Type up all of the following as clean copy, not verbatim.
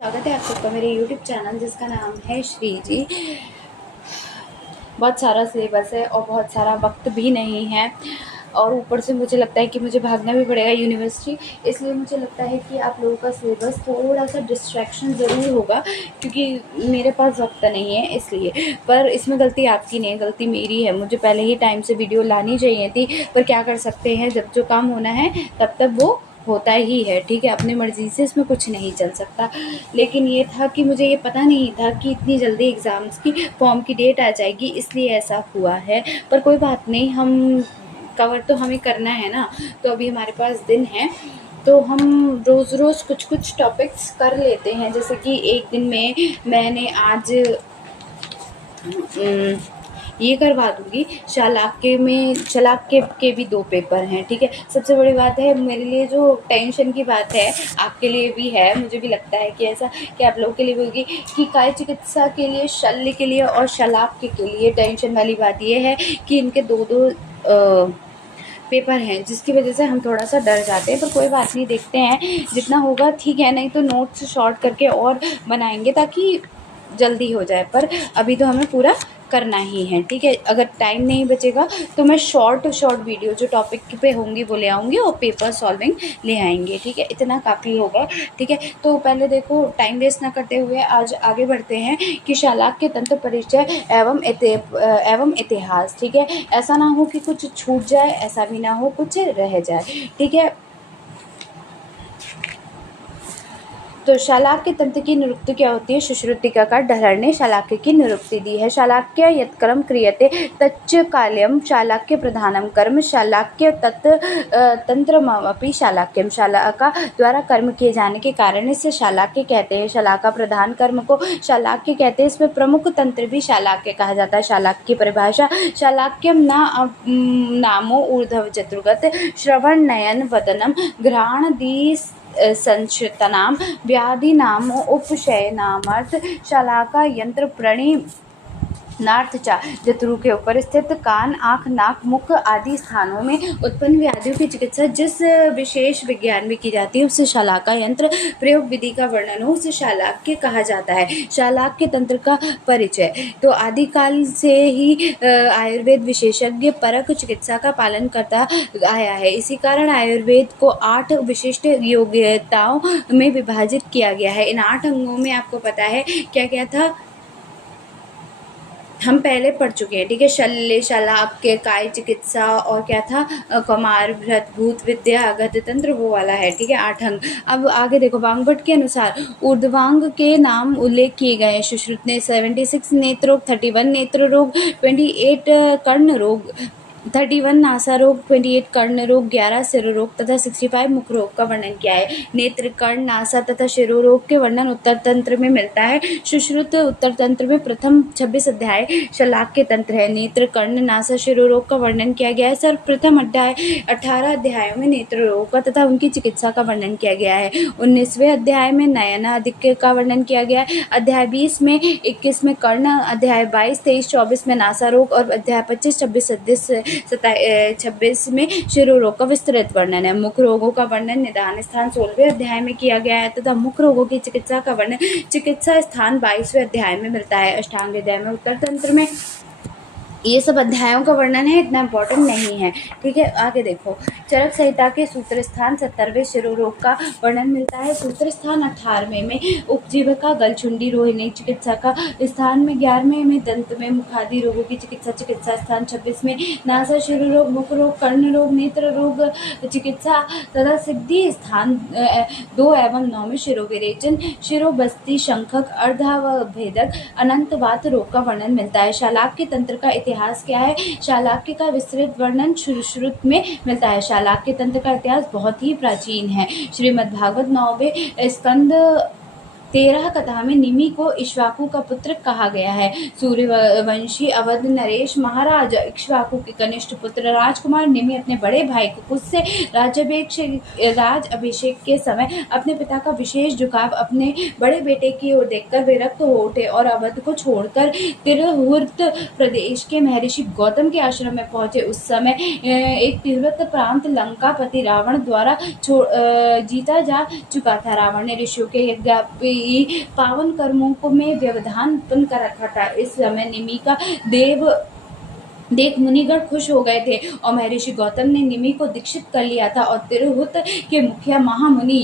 स्वागत है आप सबका मेरे YouTube चैनल जिसका नाम है श्री जी। बहुत सारा सिलेबस है और बहुत सारा वक्त भी नहीं है और ऊपर से मुझे लगता है कि मुझे भागना भी पड़ेगा यूनिवर्सिटी, इसलिए मुझे लगता है कि आप लोगों का सिलेबस थोड़ा सा डिस्ट्रैक्शन ज़रूर होगा क्योंकि मेरे पास वक्त नहीं है इसलिए। पर इसमें गलती आपकी नहीं है, गलती मेरी है। मुझे पहले ही टाइम से वीडियो लानी चाहिए थी, पर क्या कर सकते हैं, जब जो काम होना है तब तक वो होता ही है। ठीक है, अपनी मर्ज़ी से इसमें कुछ नहीं चल सकता। लेकिन ये था कि मुझे ये पता नहीं था कि इतनी जल्दी एग्ज़ाम्स की फॉर्म की डेट आ जाएगी, इसलिए ऐसा हुआ है। पर कोई बात नहीं, हम कवर तो हमें करना है ना। तो अभी हमारे पास दिन है, तो हम रोज़ रोज़ कुछ कुछ टॉपिक्स कर लेते हैं। जैसे कि एक दिन में मैंने आज ये करवा दूँगी। शलाक्य के भी 2 पेपर हैं, ठीक है। सबसे बड़ी बात है मेरे लिए, जो टेंशन की बात है आपके लिए भी है, मुझे भी लगता है कि ऐसा कि आप लोगों के लिए भी होगी, कि काय चिकित्सा के लिए, शल्य के लिए और शलाक्य के लिए टेंशन वाली बात ये है कि इनके 2-2 पेपर हैं, जिसकी वजह से हम थोड़ा सा डर जाते हैं। पर कोई बात नहीं, देखते हैं जितना होगा ठीक है, नहीं तो नोट्स शॉर्ट करके और बनाएंगे ताकि जल्दी हो जाए। पर अभी तो हमें पूरा करना ही है, ठीक है। अगर टाइम नहीं बचेगा तो मैं शॉर्ट वीडियो जो टॉपिक पे होंगी वो ले आऊँगी और पेपर सॉल्विंग ले आएंगे, ठीक है। इतना काफ़ी होगा, ठीक है। तो पहले देखो, टाइम वेस्ट ना करते हुए आज आगे बढ़ते हैं कि शलाक्य तंत्र परिचय एवं इतिहास, ठीक है। ऐसा ना हो कि कुछ छूट जाए, ऐसा भी ना हो कुछ रह जाए, ठीक है। तो शालाक्य तंत्र की निरुक्ति क्या होती है? सुश्रुतिका ढलर ने शालाक्य की निरुक्ति दी है। शालाक्य यत्कर्म क्रियते तच्च काल्यम शालाक्य प्रधानम कर्म शालाक्य तंत्रमपि शालाक्यम। शालाका द्वारा कर्म किए जाने के कारण इसे शालाक्य कहते हैं। शालाका प्रधान कर्म को शालाक्य कहते हैं। इसमें प्रमुख तंत्र भी शालाक्य कहा जाता है। शालाक्य की परिभाषा: शालाक्यम नामो ऊर्ध्व चतुर्गत श्रवण नयन वदनम घ्राणादि संचितनाम व्याधिनाम उपशयनामर्थ शालाका यंत्र प्रणि नार्थ जतरू के ऊपर स्थित कान, आँख, नाक, मुख आदि स्थानों में उत्पन्न व्याधियों की चिकित्सा जिस विशेष विज्ञान में की जाती है उसे शालाका यंत्र प्रयोग विधि का वर्णन हो उसे शालाक्य कहा जाता है। शालाक्य तंत्र का परिचय: तो आदिकाल से ही आयुर्वेद विशेषज्ञ परक चिकित्सा का पालन करता आया है। इसी कारण आयुर्वेद को 8 विशिष्ट योग्यताओं में विभाजित किया गया है। इन 8 अंगों में आपको पता है क्या क्या था, हम पहले पढ़ चुके हैं, ठीक है। शल्य, शलाक्य, काय चिकित्सा और क्या था, कौमार, भृत, भूत विद्या, गद्य तंत्र, वो वाला है, ठीक है। 8 अंग। अब आगे देखो, वांगभट्ट के अनुसार ऊर्ध्वांग के नाम उल्लेख किए गए हैं। सुश्रुत ने 76 नेत्र रोग, 31 नेत्र रोग, 28 कर्ण रोग, 31 नासा रोग, 28 कर्ण रोग, 11 शिरोरोग तथा 65 मुख रोग का वर्णन किया है। नेत्र, कर्ण, नासा तथा शिरोरोग के वर्णन उत्तर तंत्र में मिलता है। सुश्रुत उत्तर तंत्र में प्रथम 26 अध्याय शलाक्य तंत्र है। नेत्र, कर्ण, नासा, शिरोरोग का वर्णन किया गया है। सर्वप्रथम अध्याय 18 अध्यायों में नेत्र रोग का तथा उनकी चिकित्सा का वर्णन किया गया है। 19वें अध्याय में नयनाधिक्य का वर्णन किया गया है। अध्याय 20 में 21 में कर्ण, अध्याय 22, 23, 24 में नासा रोग और अध्याय 25, 26, 26 में शिरोरोग का विस्तृत वर्णन है। मुख रोगों का वर्णन निदान स्थान 16वें अध्याय में किया गया है तथा मुख रोगों की चिकित्सा का वर्णन चिकित्सा स्थान 22वें अध्याय में मिलता है। अष्टांग हृदय में उत्तर तंत्र में ये सब अध्यायों का वर्णन है, इतना इम्पोर्टेंट नहीं है, ठीक है। आगे देखो, चरक संहिता के सूत्र स्थान 70वें शिरोरोग का वर्णन मिलता है। सूत्र स्थान 18वें में उपजीविका, गलछुंडी, रोहिणी चिकित्सा का स्थान में 11वें में दंत में मुखादि रोगों की चिकित्सा चिकित्सा स्थान 26 में नासा, शिरोरोग, मुख रोग, कर्ण रोग, नेत्र रोग चिकित्सा तथा सिद्धि स्थान 2 एवं 9 में शिरोविरेचन, शिरोबस्ती, शंखक, अर्धावभेदक, अनंतवात रोग का वर्णन मिलता है। शालाक्य तंत्र का इतिहास क्या है? शालाक्य का विस्तृत वर्णन सुश्रुत में मिलता है। शालाक्य तंत्र का इतिहास बहुत ही प्राचीन है। श्रीमद्भागवत 9वें स्कंद 13 कथा में निमि को इक्ष्वाकु का पुत्र कहा गया है। सूर्यवंशी अवध नरेश महाराज इक्ष्वाकु के कनिष्ठ पुत्र राजकुमार निमि अपने बड़े भाई कुकुस से राज अभिषेक के समय अपने पिता का विशेष झुकाव अपने बड़े बेटे की ओर देखकर विरक्त हो उठे और अवध को छोड़कर तिरहुत प्रदेश के महर्षि गौतम के आश्रम में पहुंचे। उस समय एक तिरहुत प्रांत लंकापति रावण द्वारा जीता जा चुका था। रावण ने ऋषियों के ही पावन कर्मों को में व्यवधान उत्पन्न कर रखा था। इस समय निमि का देव देख मुनिगण खुश हो गए थे और महर्षि गौतम ने निमि को दीक्षित कर लिया था और तिरहुत के मुखिया महामुनि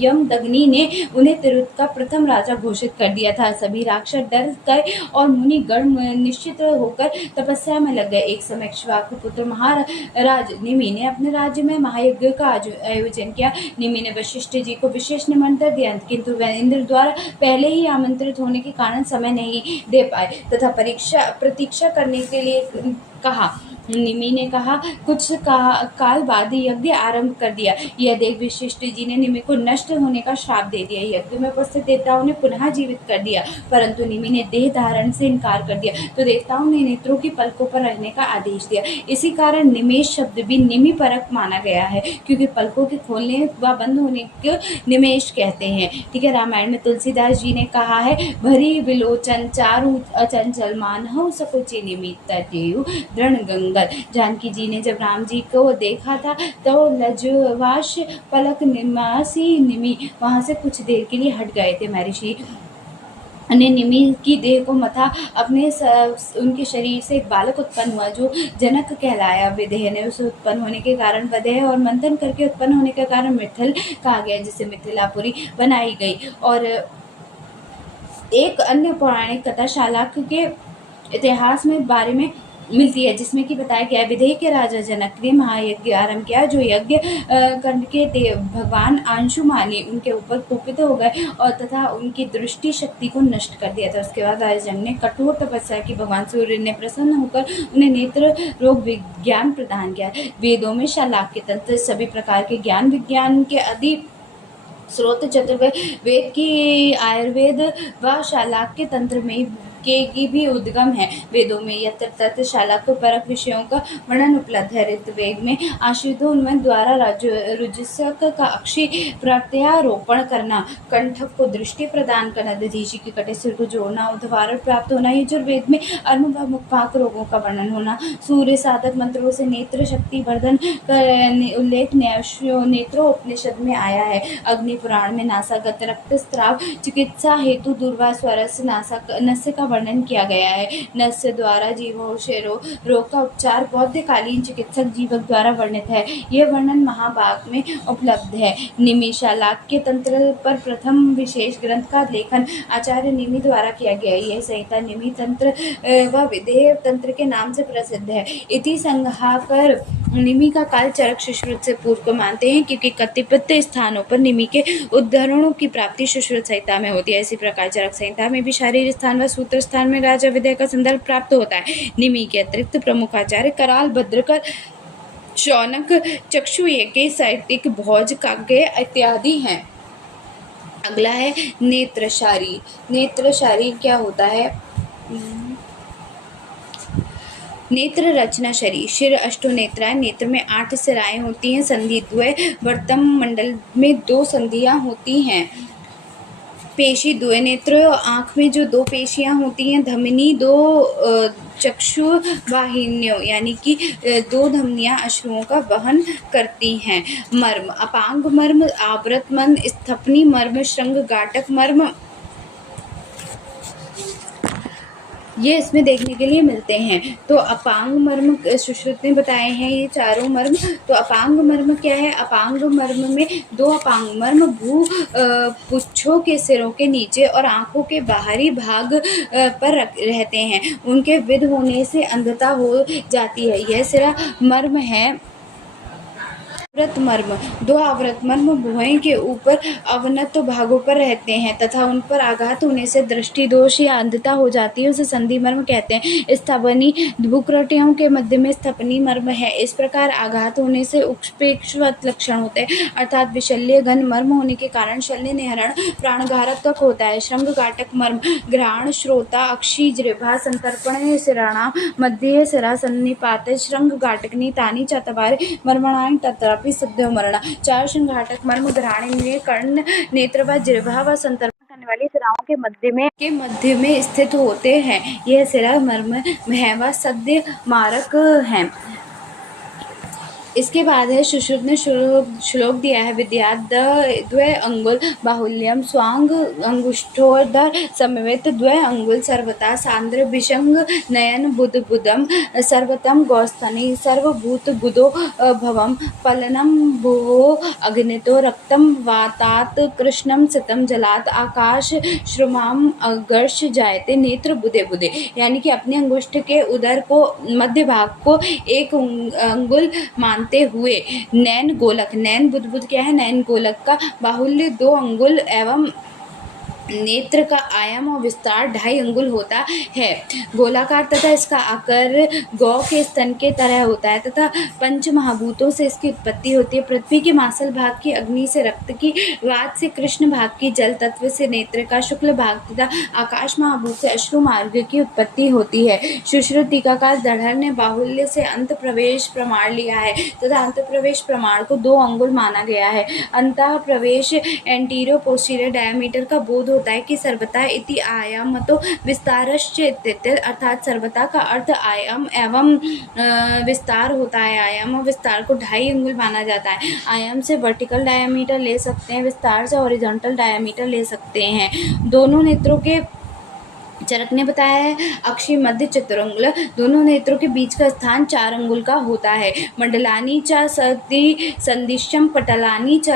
यमदग्नि ने उन्हें तिरहुत का प्रथम राजा घोषित कर दिया था। सभी राक्षस डर गए और मुनिगण निश्चित होकर तपस्या में लग गए। एक समय इक्ष्वाकु पुत्र महाराज निमि ने अपने राज्य में महायज्ञ का आयोजन किया। निमि ने वशिष्ठ जी को विशेष निमंत्रण दिया, किंतु वह इंद्र द्वारा पहले ही आमंत्रित होने के कारण समय नहीं दे पाए तथा प्रतीक्षा करने के लिए कहा। निमि ने कहा कुछ काल बाद यज्ञ आरंभ कर दिया। यह देख वशिष्ठ जी ने निमि को नष्ट होने का श्राप दे दिया। यज्ञ में उपस्थित देवताओं ने पुनः जीवित कर दिया, परंतु निमि ने देह धारण से इनकार कर दिया, तो देवताओं ने नेत्रों की पलकों पर रहने का आदेश दिया। इसी कारण निमेष शब्द भी निमि परक माना गया है, क्योंकि पलकों के खोलने व बंद होने को निमेष कहते हैं। ठीक है। रामायण में तुलसीदास जी ने कहा है, भरी विलोचन चारु अचंचल मानहु सकुचि निमित्त तेयु दृढ़ गंगा। जानकी जी ने जब राम जी को देखा था तो लज्जवाश पलक निवासी निमि वहां से कुछ देर के लिए हट गए थे। महर्षि ने निमि की देह को मथा। अपने उनके शरीर से एक बालक उत्पन्न हुआ जो जनक कहलाया। विदेह ने उसे उत्पन्न होने के कारण वदेह और मंथन करके उत्पन्न होने के कारण मिथिल कहा गया, जिसे मिथिलापुरी बनाई गई। और एक अन्य पौराणिक कथा शालाक के इतिहास में बारे में मिलती है, जिसमें कि बताया गया विदेह के राजा जनक ने महायज्ञ आरंभ किया। जो यज्ञ करके देव भगवान अंशुमानी उनके ऊपर कुपित हो गए और तथा उनकी दृष्टि शक्ति को नष्ट कर दिया था। उसके बाद राजा जनक ने कठोर तपस्या की। भगवान सूर्य ने प्रसन्न होकर उन्हें नेत्र रोग विज्ञान प्रदान किया। वेदों में शालाक्य तंत्र सभी प्रकार के ज्ञान विज्ञान के आदि स्रोत चतुर्वेद वेद की आयुर्वेद व शालाक्य तंत्र में की भी उद्गम है। वेदों में यत्र तत्र शालाक्य परक विषयों का वर्णन उपलब्ध है। ऋग्वेद में आश्रितों उन्मत्त द्वारा रुजसक का अक्षी प्रत्यारोपण करना, कंठक को दृष्टि प्रदान करना, दधीचि के कटे सिर को जोड़ना, उद्धार प्राप्त होना, यजुर्वेद में अर्म व मुखपाक रोगों का वर्णन होना, सूर्य साधक मंत्रों से नेत्र शक्ति वर्धन का उल्लेख नेत्रोपनिषद में आया है। अग्नि पुराण में नासागत रक्तस्राव चिकित्सा हेतु दूर्वास्वरस नस्य का वर्णन किया गया है। नस्य द्वारा जीवों से रोग का उपचार बौद्धकालीन चिकित्सक जीवक द्वारा वर्णित है। यह वर्णन महाभारत में उपलब्ध है। निमि शालाक्य तंत्र पर प्रथम विशेष ग्रंथ का लेखन आचार्य निमि द्वारा किया गया। यह संहिता निमि तंत्र व विदेह तंत्र के नाम से प्रसिद्ध है। इति संज्ञाकर निमि का काल चरक सुश्रुत से पूर्व को मानते हैं, क्योंकि कतिपय स्थानों पर निमि के उद्धरणों की प्राप्ति सुश्रुत संहिता में होती है। इसी प्रकार चरक संहिता में भी शारीरिक स्थान व सूत्र स्थान में राजा विदेह का संदर्भ प्राप्त होता है। निमि के अतिरिक्त प्रमुख आचार्य कराल, भद्रकर, शौनक, चक्षुयज्ञ, साहित्यिक, भोज, काव्य इत्यादि हैं। अगला है नेत्रशारी। नेत्रशारी क्या होता है? नेत्र रचना शरीर शिर अष्टो नेत्राएं, नेत्र में 8 सिराएं होती हैं। संधि द्वय वर्तम मंडल में 2 संधियां होती हैं। पेशी द्वय नेत्र, आँख में जो 2 पेशियां होती हैं। धमनी 2 चक्षु वाहिनियों यानी कि 2 धमनियां अश्रुओं का वहन करती हैं। मर्म अपांग मर्म, आवृत मर्म, स्थपनी मर्म, श्रृंग गाटक मर्म, ये इसमें देखने के लिए मिलते हैं। तो अपांग मर्म सुश्रुत ने बताए हैं ये चारों मर्म। तो अपांग मर्म क्या है? अपांग मर्म में 2 अपांग मर्म भू पुच्छों के सिरों के नीचे और आंखों के बाहरी भाग पर रहते हैं। उनके विद होने से अंधता हो जाती है। यह सिरा मर्म है। आवृत मर्म 2 आवृत मर्म भुवों के ऊपर अवनत भागों पर रहते हैं तथा उन पर आघात होने से दृष्टि दोष या अंधता हो जाती है। उसे संधि मर्म कहते हैं। स्थपनी भ्रुकुटियों के मध्य में स्थपनी मर्म है। इस प्रकार आघात होने से उत्प्रेक्षवत लक्षण होते हैं, अर्थात विशल्य घन मर्म होने के कारण शल्य निहरण प्राणघातक होता है। श्रृंग गाटक मर्म घ्राण, श्रोता, अक्षि, जिह्वा, संतर्पण सिराणाम, मध्य सिरा सन्निपात, श्रृंग गाटकनी तानी चतवारे मर्मणाएं तत्रापि सिद्धो मरणा। 4 श्रृंगाटक मर्म घ्राणेन्द्रिय, कर्ण, नेत्र व जिह्वा व संतर्पण करने वाली सिराओं के मध्य में स्थित होते हैं। यह सिरा मर्म है व सद्य मारक है। इसके बाद है सुश्रुत ने श्लोक दिया है विद्या द्वय अंगुल बाहुल्यम स्वांग अंगुष्ठोदर समवेत द्वय अंगुल सर्वता सांद्र विषंग नयन बुदबुदम सर्वतम गौस्तनी सर्वभूत बुदो भवम पलनम भुवो अग्नितो रक्तम वातात कृष्णम सितम जलात आकाश श्रुमाम अगर्ष जायते नेत्र बुदे बुदे, यानी कि अपने अंगुष्ठ के उदर को मध्य भाग को एक अंगुल मानते हुए नैन गोलक, नैन बुदबुद क्या है, नैन गोलक का बाहुल्य 2 अंगुल एवं नेत्र का आयाम और विस्तार 2.5 अंगुल होता है। गोलाकार तथा इसका आकार गौ के स्तन के तरह होता है तथा पंच महाभूतों से इसकी उत्पत्ति होती है। पृथ्वी के मासल भाग की अग्नि से रक्त की, वात से कृष्ण भाग की, जल तत्व से नेत्र का, शुक्ल भाग तथा आकाश महाभूत से अश्रु मार्ग की उत्पत्ति होती है। सुश्रुत टीकाकार दढ़र ने बाहुल्य से अंत प्रवेश प्रमाण लिया है तथा अंत प्रवेश प्रमाण को 2 अंगुल माना गया है। अंत प्रवेश एंटीरियो पोस्टीरियर डायमीटर का बोध होता है कि सर्वता इति आयामतो विस्तारश्च इत्यत्र, अर्थात सर्वता का अर्थ आयाम एवं विस्तार होता है। आयाम और विस्तार को 2.5 अंगुल माना जाता है। आयाम से वर्टिकल डायमीटर ले सकते हैं, विस्तार से हॉरिजॉन्टल डायमीटर ले सकते हैं। दोनों नेत्रों के चरक ने बताया है अक्षी मध्य चतुरंगुल, दोनों नेत्रों के बीच का स्थान 4 अंगुल का होता है। मंडलानी च सति संदिशम पटलानी च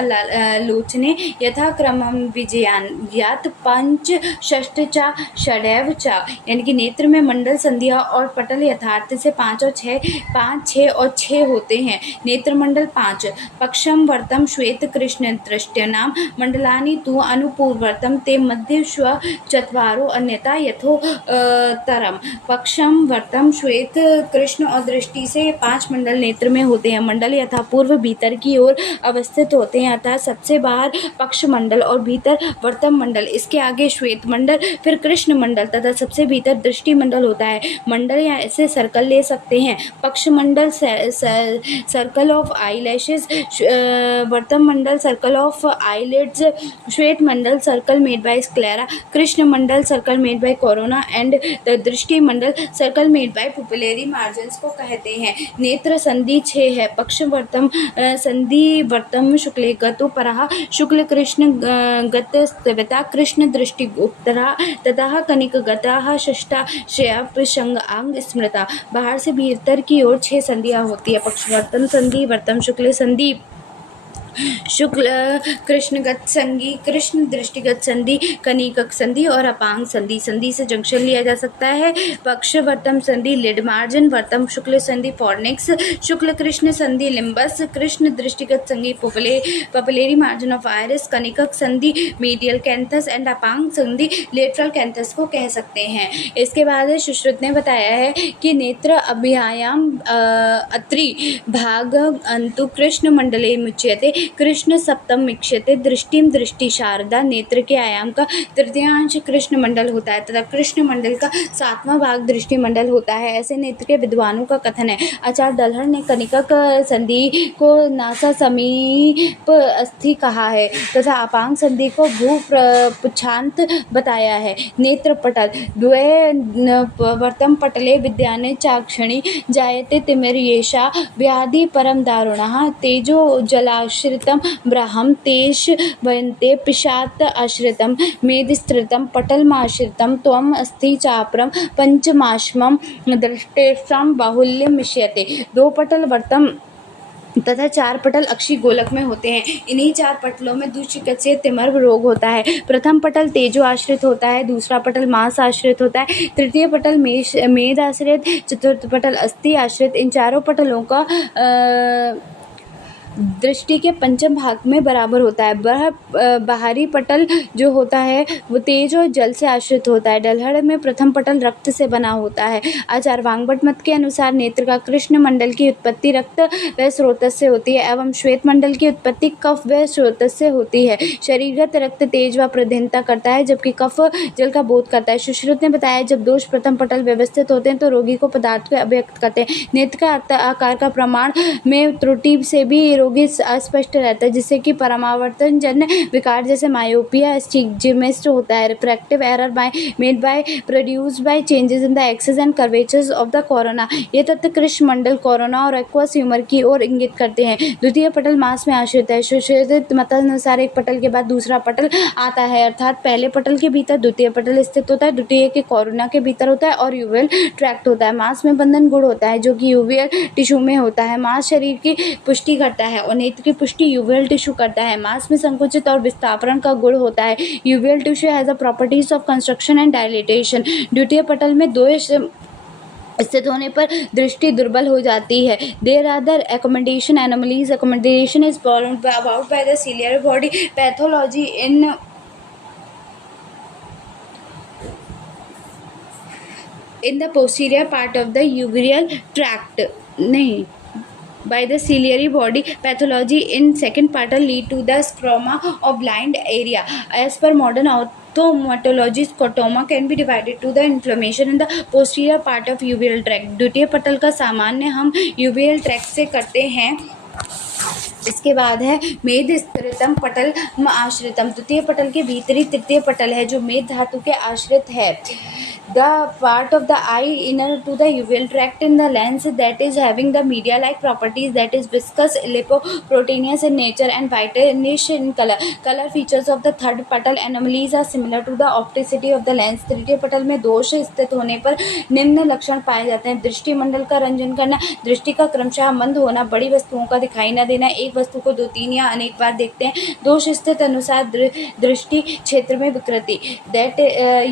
लोचने यथा क्रमम विजयात पंच षष्ठ च षडैव च, यानी कि नेत्र में मंडल संध्या और पटल यथार्थ से 5 और 6 होते हैं। नेत्र मंडल 5 पक्षम वर्तम श्वेत कृष्ण दृष्ट्यनाम मंडलानी तु अनुपूर्वतम ते मध्य स्व चत्वारो अन्यथा तरम पक्षम वर्तम श्वेत कृष्ण और दृष्टि से 5 मंडल नेत्र में होते हैं। मंडल यथा पूर्व भीतर की ओर अवस्थित होते हैं, अर्थात सबसे बाहर पक्ष मंडल और भीतर वर्तम मंडल, इसके आगे श्वेत मंडल, फिर कृष्ण मंडल तथा सबसे भीतर दृष्टि मंडल होता है। मंडल या ऐसे सर्कल ले सकते हैं। पक्ष मंडल सर्कल ऑफ आईलैशेस, वर्तम मंडल सर्कल ऑफ आईलिड्स, श्वेत मंडल सर्कल मेड बाय स्क्लेरा, कृष्ण मंडल circle made by cornea and the दृष्टि मंडल circle made by pupillary margins को कहते हैं। नेत्र संधि 6 है। पक्ष वर्तम संधि वर्तम शुक्ले गतो परः शुक्ल कृष्ण गत स्थिता कृष्ण दृष्टि उत्तरा तथा कनिक गता षष्ठा श्रेयाप शंगांग स्मृता, बाहर से भीतर की ओर 6 संधियां होती है। पक्ष वर्तम संधि, वर्तम शुक्ल संधि, शुक्ल कृष्णगत संधि, कृष्ण दृष्टिगत संधि, कनिकक संधि और अपांग संधि। संधि से जंक्शन लिया जा सकता है। पक्ष वर्तम संधि लिड मार्जिन, वर्तम शुक्ल संधि फॉर्निक्स, शुक्ल कृष्ण संधि लिम्बस, कृष्ण दृष्टिगत संधि पपलेरी मार्जिन ऑफ आयरिस, कनिकक संधि मीडियल कैंथस एंड अपांग संधि लेटरल कैंथस को कह सकते हैं। इसके बाद सुश्रुत ने बताया है कि नेत्र अभ्यायाम अत्रि भाग अंतु कृष्ण मंडले मुच्यते, कृष्ण सप्तम मिक्ष्यते, दृष्टिम दृष्टि शारदा, नेत्र के आयाम का तृतीयांश कृष्ण मंडल होता है तथा कृष्ण मंडल का 7वां भाग दृष्टि मंडल होता है। ऐसे नेत्र के विद्वानों का कथन है। आचार्य दलहर ने कनिकक संधि को नासा समीप अस्थि कहा है तथा अपांग संधि को भू पुच्छांत बताया है। नेत्र पटल द्वय वर्तम पटले विद्याने चाक्षणी जायते तिमिर्येषा व्याधि परम दारुणः तेजो जलाश्रितम ब्रह्म तेष वयन्ते पिशात आश्रितम मेदिस्त्रितम पटलमाश्रितम त्वम अस्थि चापरम पंचमाश्मम दृष्टेषां बाहुल्यम मिष्यते। 2 पटल वर्तम तथा 4 पटल अक्षी गोलक में होते हैं। इन्हीं 4 पटलों में दुष्चिकित्सीय तिमर्व रोग होता है। प्रथम पटल तेजो आश्रित होता है, दूसरा पटल मांस आश्रित होता है, तृतीय पटल मेद आश्रित, चतुर्थ पटल अस्थि आश्रित। इन चारों पटलों का दृष्टि के पंचम भाग में बराबर होता है। वह बाहरी पटल जो होता है वो तेज और जल से आश्रित होता है। डलहड़ में प्रथम पटल रक्त से बना होता है। आचार्य वांगभट मत के अनुसार नेत्र का कृष्ण मंडल की उत्पत्ति रक्त व स्रोतस से होती है एवं श्वेत मंडल की उत्पत्ति कफ व स्रोतस से होती है। शरीरगत रक्त तेज व प्रधानता करता है जबकि कफ जल का बोध करता है। सुश्रुत ने बताया जब दोष प्रथम पटल व्यवस्थित होते हैं तो रोगी को पदार्थ को अभिव्यक्त करते हैं। नेत्र का आकार का प्रमाण में त्रुटि से भी रोगी अस्पष्ट रहता है, जिससे कि परावर्तन जन्य विकार जैसे मायोपिया, एस्टिग्मेस्ट होता है। Refractive error made by produced by changes in the axis and curvatures of the corona. ये तथ्य कृष्णमंडल कोरोना और एक्वस ह्यूमर की ओर इंगित करते हैं। द्वितीय पटल मास में आश्रित है। सुशोधित मतानुसार एक पटल के बाद दूसरा पटल आता है, अर्थात पहले पटल के भीतर द्वितीय पटल स्थित होता है, द्वितीय के कोरोना के भीतर होता है और यूवेल ट्रैक्ट होता है। मांस में बंधन गुण होता है जो कि यूवेल टिश्यू में होता है। मांस शरीर की पुष्टि करता है और नेत्र की पुष्टि यूवेल टिश्यू करता है। मांस में संकुचित और विस्थापन का गुण होता है। Uveal tissue has a properties of construction and dilatation. द्वितीय पटल में दोष स्थित होने पर दृष्टि दुर्बल हो जाती है। There are the accommodation anomalies. Accommodation is brought about by the ciliary body pathology in the posterior part of the uveal tract. नहीं, by the ciliary body pathology in second part lead to the stroma of blind area. As per modern ophthalmology, scotoma can be divided to the inflammation in the posterior part of uveal tract. द्वितीय पटल का सामान्य हम uveal tract से करते हैं। इसके बाद है मेद स्थिरतम पटल आश्रितम। द्वितीय पटल के भीतरी तृतीय पटल है जो मेद धातु के आश्रित है। The part of the eye inner to the uveal tract in the lens that is having the media-like properties, that is viscous, lipoproteinous in nature and whitish in color. Color features of the third petal anomalies are similar to the opticity of the lens. तृतीय पटल में दोष स्थित होने पर निम्न लक्षण पाए जाते हैं: दृष्टि मंडल का रंजन करना, दृष्टि का क्रमशः मंद होना, बड़ी वस्तुओं का दिखाई न देना, एक वस्तु को 2, 3 या अनेक बार देखते हैं। दोष स्थित अनुसार दृष्टि क्षेत्र में विकृति, दैट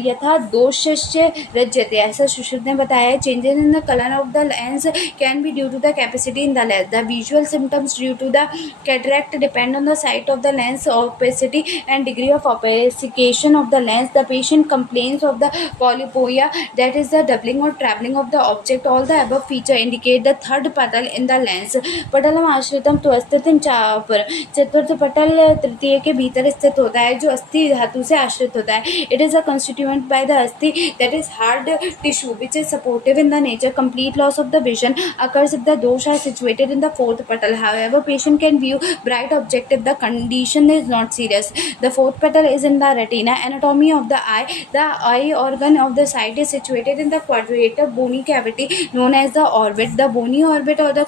यथा दोषस्य रज्यते, ऐसा सुश्रुत ने बताया है। Changes in the colour of the lens can be due to the capacity in the lens. The visual symptoms due to the cataract depend on the site of the lens, opacity and degree of opacification of the lens. The patient complains of the polypia, that is the doubling or trebling of the object. All the above feature indicate the third petal in the lens. पटलम आश्रितम तो अस्थितम chopper. चतुर्थ पटल तृतीय के भीतर स्थित होता है जो अस्थि धातु से आश्रित होता है। It is a constituent by the अस्थि, that is hard tissue, which is supportive in the nature. Complete loss of the vision occurs if the dosha are situated in the fourth petal. However, patient can view bright object if the condition is not serious. The fourth petal is in the retina. Anatomy of the eye. The eye organ of the sight is situated in the quadrilateral bony cavity known as the orbit. The bony orbit or the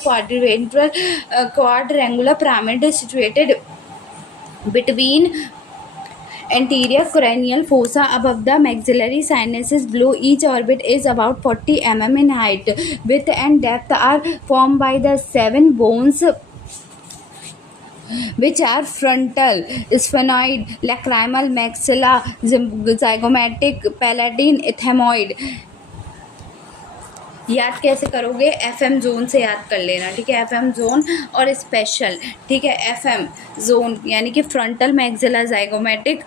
quadrangular pyramid is situated between anterior cranial fossa above the maxillary sinuses below. Each orbit is about 40 mm in height. Width and depth are formed by the 7 bones which are frontal, sphenoid, lacrimal, maxilla, zygomatic, palatine, ethmoid. याद कैसे करोगे? FM zone से याद कर लेना, ठीक है। FM zone और स्पेशल, ठीक है। FM जोन यानी कि frontal, maxilla, zygomatic,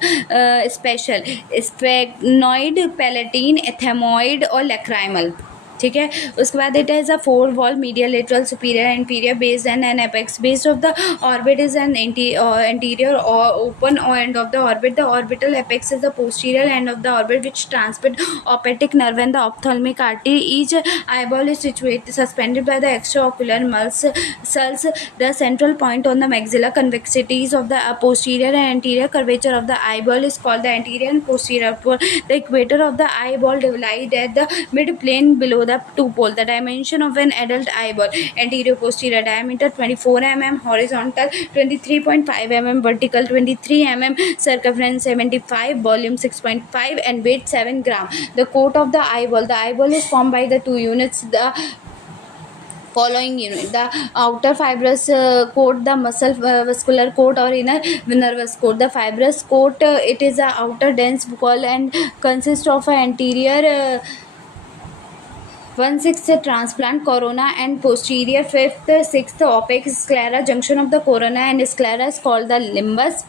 special, sphenoid, palatine, ethmoid और लैक्राइमल, ठीक है। उसके बाद it is a 4 wall medial, lateral, superior, inferior, base and an apex. Base of the orbit is an interior open end of the orbit. The orbital apex is the posterior end of the orbit which transmit optic nerve and the ophthalmic artery. Each eyeball is suspended by the extraocular muscles. The central point on the maxilla, convexities of the posterior and anterior curvature of the eyeball is called the anterior and posterior pole. The equator of the eyeball lies at the mid plane below the two pole. The dimension of an adult eyeball: anterior posterior diameter 24 mm, horizontal 23.5 mm, vertical 23 mm, circumference 75, volume 6.5 and weight 7 gram. The coat of the eyeball is formed by the 2 units, the following unit: the outer fibrous coat, the muscle vascular coat or inner nervous coat. The fibrous coat, it is a outer dense wall and consists of an anterior 1/6 transplant corona and posterior 5th 6th opaque sclera. Junction of the corona and sclera is called the limbus.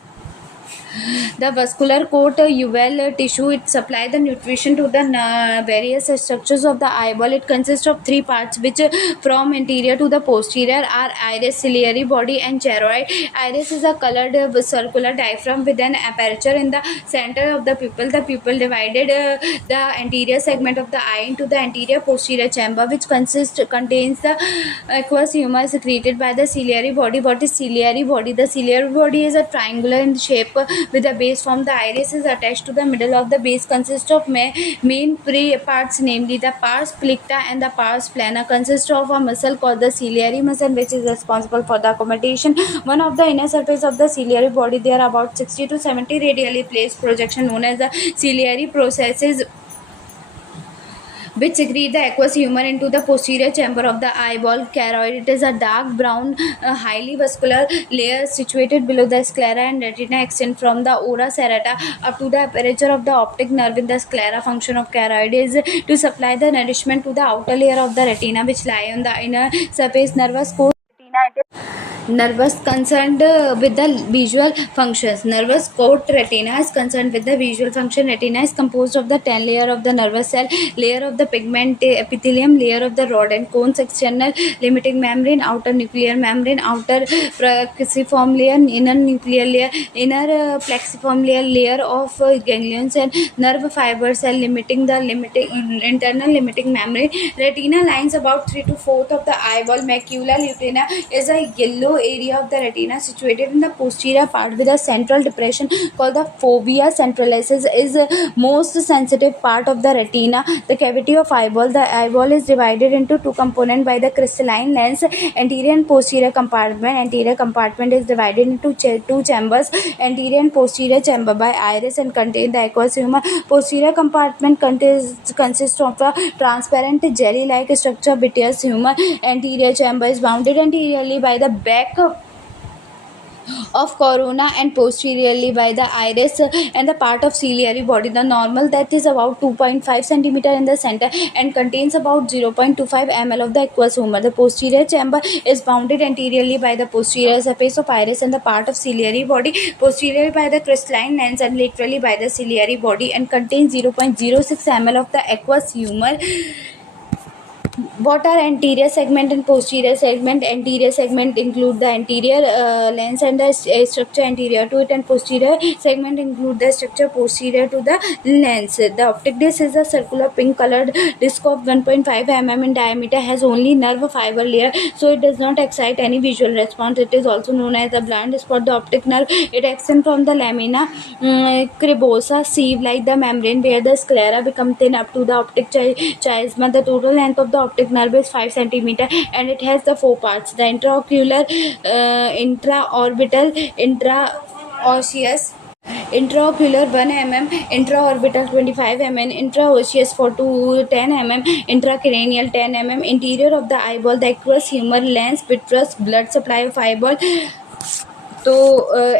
The vascular coat uval tissue, it supply the nutrition to the various structures of the eyeball. It consists of three parts which from anterior to the posterior are iris, ciliary body and choroid. Iris is a colored circular diaphragm with an aperture in the center of the pupil. The pupil divided the anterior segment of the eye into the anterior posterior chamber, which contains the aqueous humor secreted by the ciliary body. What is ciliary body? The ciliary body is a triangular in shape with the base form. The iris is attached to the middle of the base. Consists of main parts, namely the pars plicta and the pars plana. Consist of a muscle called the ciliary muscle, which is responsible for the accommodation one of the inner surface of the ciliary body. There are about 60 to 70 radially placed projection known as the ciliary processes, which secrete the aqueous humor into the posterior chamber of the eyeball choroid. It is a dark brown, highly vascular layer situated below the sclera and retina, extend from the ora serrata up to the aperture of the optic nerve in the sclera. Function of choroid is to supply the nourishment to the outer layer of the retina, which lie on the inner surface. Nervous core nervous concerned with the visual functions. Nervous coat retina is concerned with the visual function. Retina is composed of the 10 layer of the nervous cell, layer of the pigment epithelium, layer of the rod and cones, external limiting membrane, outer nuclear membrane, outer plexiform layer, inner nuclear layer, inner plexiform layer, layer of ganglions and nerve fiber cell limiting the internal limiting membrane. Retina lines about 3 to 4 of the eyeball. Macula lutea is a yellow area of the retina situated in the posterior part with a central depression called the fovea centralis. Is most sensitive part of the retina. The cavity of eyeball. The eyeball is divided into two components by the crystalline lens, anterior and posterior compartment. Anterior compartment is divided into two chambers, anterior and posterior chamber, by iris and contain the aqueous humor. Posterior compartment consists of a transparent jelly-like structure, vitreous humor. Anterior chamber is bounded anteriorly by the back of corona and posteriorly by the iris and the part of ciliary body. The normal depth is about 2.5 centimeter in the center and contains about 0.25 ml of the aqueous humor. The posterior chamber is bounded anteriorly by the posterior surface of iris and the part of ciliary body, posteriorly by the crystalline lens and laterally by the ciliary body, and contains 0.06 ml of the aqueous humor. What are anterior segment and posterior segment? Anterior segment include the anterior lens and the structure anterior to it, and posterior segment include the structure posterior to the lens. The optic disc is a circular pink colored disc of 1.5 mm in diameter, has only nerve fiber layer, so it does not excite any visual response. It is also known as the blind spot. The optic nerve, it extends from the lamina cribosa sieve like the membrane where the sclera become thin up to the optic chiasma. The total length of the optic nerve is 5 centimeter and it has the four parts: the intraocular, intraorbital, intraosseous. Intraocular 1 mm, intraorbital 25 mm, intraosseous 4 to 10 mm, intracranial 10 mm. Interior of the eyeball, the aqueous humor, lens, vitreous, blood supply of eyeball. तो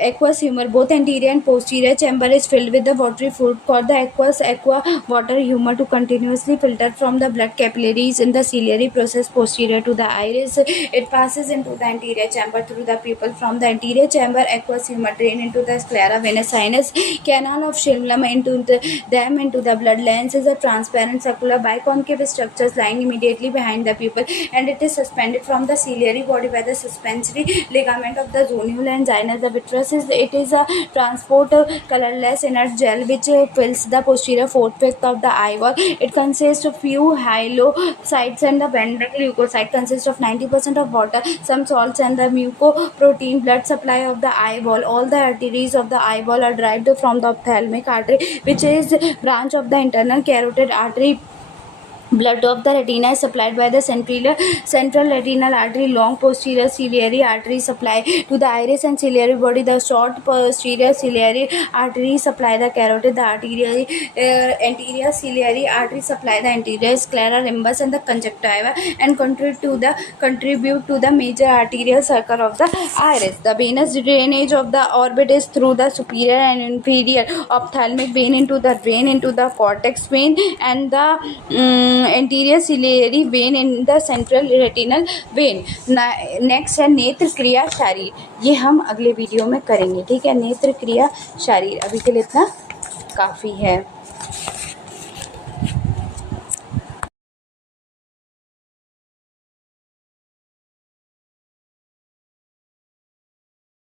aqueous humor, both anterior and posterior chamber is filled with the watery fluid called the aqua water humor to continuously filter from the blood capillaries in the ciliary process posterior to the iris. It passes into the anterior chamber through the pupil. From the anterior chamber, aqueous humor drain into the sclera, venous sinus, canal of Schillem into the blood. Lens is a transparent circular biconcave structures lying immediately behind the pupil, and it is suspended from the ciliary body by the suspensory ligament of the zonule and sinus. The vitreous is a transport colorless inert gel which fills the posterior fourth-fifth of the eyeball. It consists of few hyocytes and the ventral leukocyte consists of 90% of water, some salts and the mucoprotein. Blood supply of the eyeball. All the arteries of the eyeball are derived from the ophthalmic artery, which is branch of the internal carotid artery. Blood of the retina is supplied by the central retinal artery. Long posterior ciliary artery supply to the iris and ciliary body. The short posterior ciliary artery supply the carotid. The anterior ciliary artery supply the anterior sclera, rhombus and the conjunctiva, and contribute to the major arterial circle of the iris. The venous drainage of the orbit is through the superior and inferior ophthalmic vein into the cortex vein and the anterior ciliary when in the central retinal vein. Next है नेत्र क्रिया शारीर, ये हम अगले video में करेंगे, ठीक है। नेत्र क्रिया शारीर अभी के लिए इतना काफ़ी है।